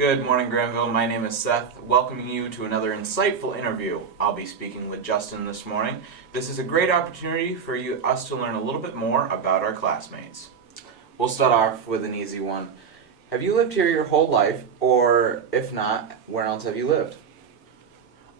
Good morning, Granville. My name is Seth, welcoming you to another insightful interview. I'll be speaking with Justin this morning. This is a great opportunity for us to learn a little bit more about our classmates. We'll start off with an easy one. Have you lived here your whole life, or if not, where else have you lived?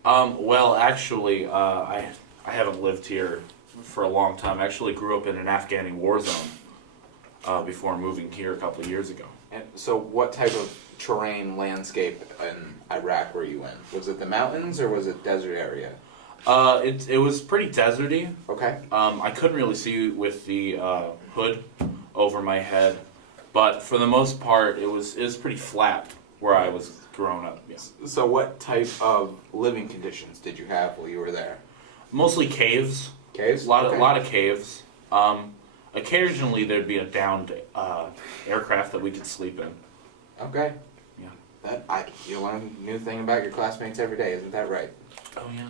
I haven't lived here for a long time. I actually grew up in an Afghani war zone before moving here a couple of years ago. And so what type of terrain, landscape in Iraq were you in? Was it the mountains or was it desert area? It was pretty deserty. Okay. I couldn't really see with the hood over my head, but for the most part, it was pretty flat where I was growing up. Yeah. So what type of living conditions did you have while you were there? Mostly caves. Caves? A lot of caves. Occasionally there'd be a downed aircraft that we could sleep in. Okay. Yeah. You learn a new thing about your classmates every day, isn't that right? Oh yeah.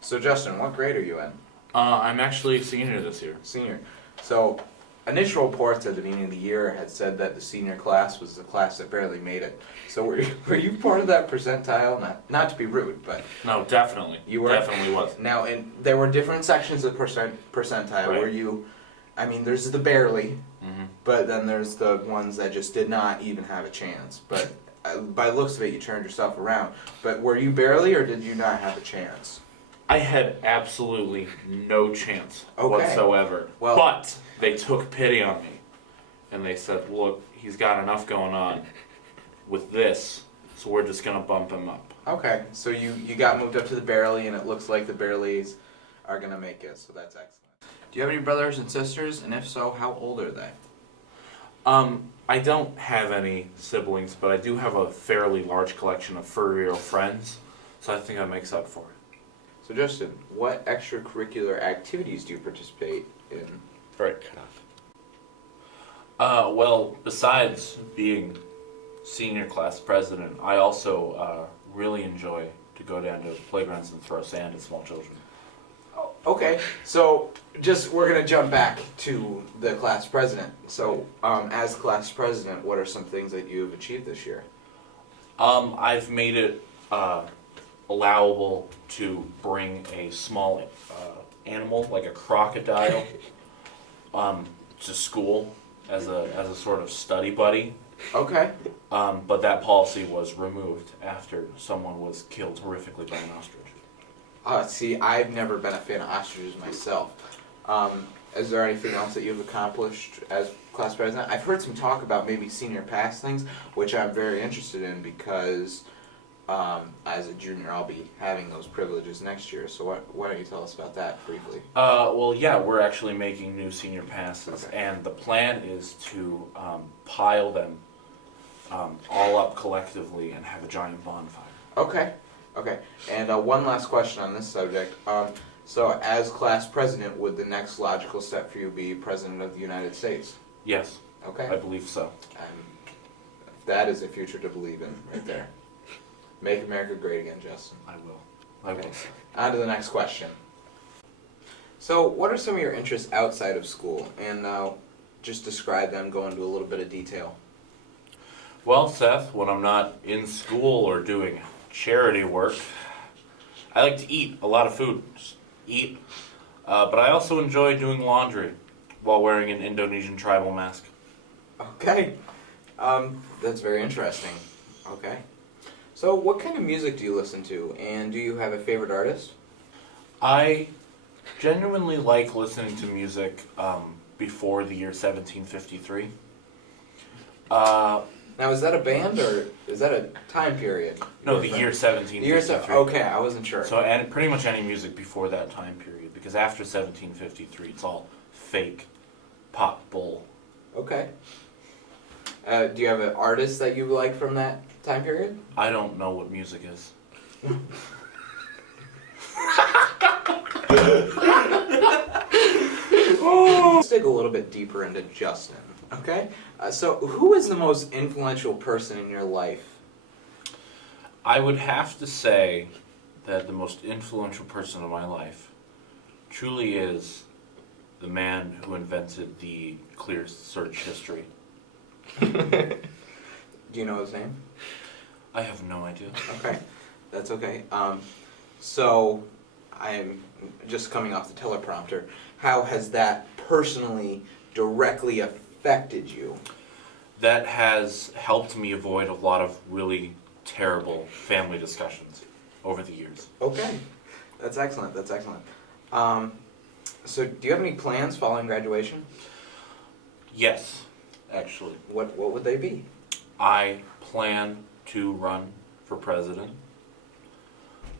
So Justin, what grade are you in? I'm actually a senior this year. Senior. So initial reports at the beginning of the year had said that the senior class was the class that barely made it. So were you part of that percentile? Not to be rude, but No, definitely. You were? Definitely was. now, and there were different sections of percentile. Right. Where you, there's the barely, Mm-hmm. but then there's the ones that just did not even have a chance. But by the looks of it, you turned yourself around. But were you barely, or did you not have a chance? I had absolutely no chance Okay. whatsoever. Well- But they took pity on me, and they said, "Look, he's got enough going on with this, so we're just gonna bump him up." Okay, so you got moved up to the barely, and it looks like the bareleys are gonna make it. So that's excellent. Do you have any brothers and sisters? And if so, how old are they? I don't have any siblings, but I do have a fairly large collection of furrier friends, so I think that makes up for it. So Justin, what extracurricular activities do you participate in? Right. Well, besides being senior class president, I also really enjoy to go down to playgrounds and throw sand at small children. Oh, okay, so we're gonna jump back to the class president. So, as class president, what are some things that you've achieved this year? I've made it allowable to bring a small animal, like a crocodile, to school as a sort of study buddy. Okay. But that policy was removed after someone was killed horrifically by an ostrich. See, I've never been a fan of ostriches myself. Is there anything else that you've accomplished as class president? I've heard some talk about maybe senior pass things, which I'm very interested in because as a junior I'll be having those privileges next year. So why don't you tell us about that briefly? Well, yeah, we're actually making new senior passes, Okay. and the plan is to pile them all up collectively and have a giant bonfire. Okay. And one last question on this subject. So as class president, would the next logical step for you be president of the United States? Yes, Okay. I believe so. That is a future to believe in right there. Make America great again, Justin. I will. I will. Okay. On to the next question. So what are some of your interests outside of school? And just describe them, go into a little bit of detail. Well, Seth, when I'm not in school or doing charity work, I like to eat a lot of food. Just eat. But I also enjoy doing laundry while wearing an Indonesian tribal mask. Okay. That's very interesting. Okay. So what kind of music do you listen to? And do you have a favorite artist? I genuinely like listening to music before the year 1753. Now, is that a band or is that a time period? No, the year 1753. Okay, I wasn't sure. So and pretty much any music before that time period, because after 1753, it's all fake pop bull. Okay. Do you have an artist that you like from that time period? I don't know what music is. Let's dig a little bit deeper into Justin. Okay. So, who is the most influential person in your life? I would have to say that the most influential person in my life truly is the man who invented the clear search history. Do you know his name? I have no idea. Okay, that's okay. So, I'm just coming off the teleprompter. How has that personally, directly affected you? That has helped me avoid a lot of really terrible family discussions over the years. Okay, that's excellent. That's excellent. So, do you have any plans following graduation? Yes, actually. What would they be? I plan to run for president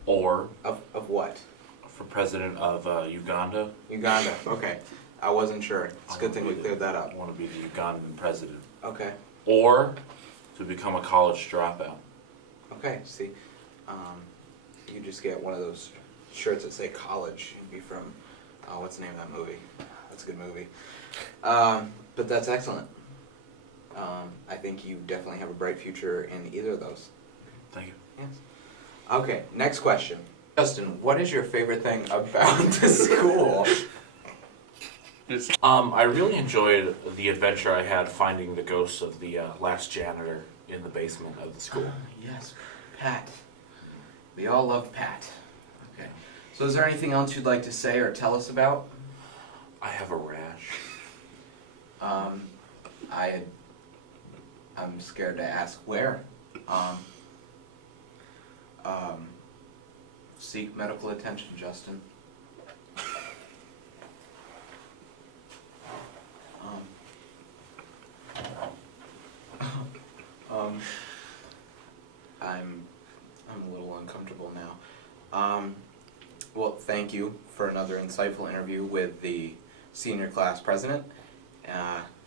or Of what? for president of Uganda. Uganda. Okay, I wasn't sure. It's a good thing we cleared that up. I want to be the Ugandan president. Okay. Or to become a college dropout. Okay. See, you just get one of those shirts that say college. You'd be from, what's the name of that movie? That's a good movie. But that's excellent. I think you definitely have a bright future in either of those. Thank you. Yes. Okay, next question. Justin, what is your favorite thing about the school? I really enjoyed the adventure I had finding the ghost of the last janitor in the basement of the school. Yes, Pat. We all love Pat. Okay. So is there anything else you'd like to say or tell us about? I have a rash. I'm scared to ask where. Seek medical attention, Justin. I'm a little uncomfortable now. Well, thank you for another insightful interview with the senior class president.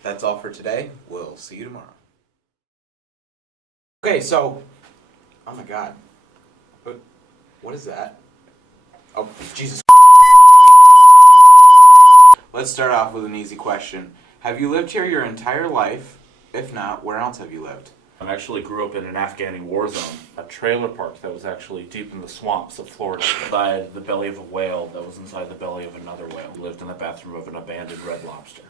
That's all for today. We'll see you tomorrow. Okay, so, oh my God, what is that? Oh, Jesus. Let's start off with an easy question. Have you lived here your entire life? If not, where else have you lived? I actually grew up in an Afghani war zone, a trailer park that was actually deep in the swamps of Florida. Inside the belly of a whale that was inside the belly of another whale. We lived in the bathroom of an abandoned Red Lobster.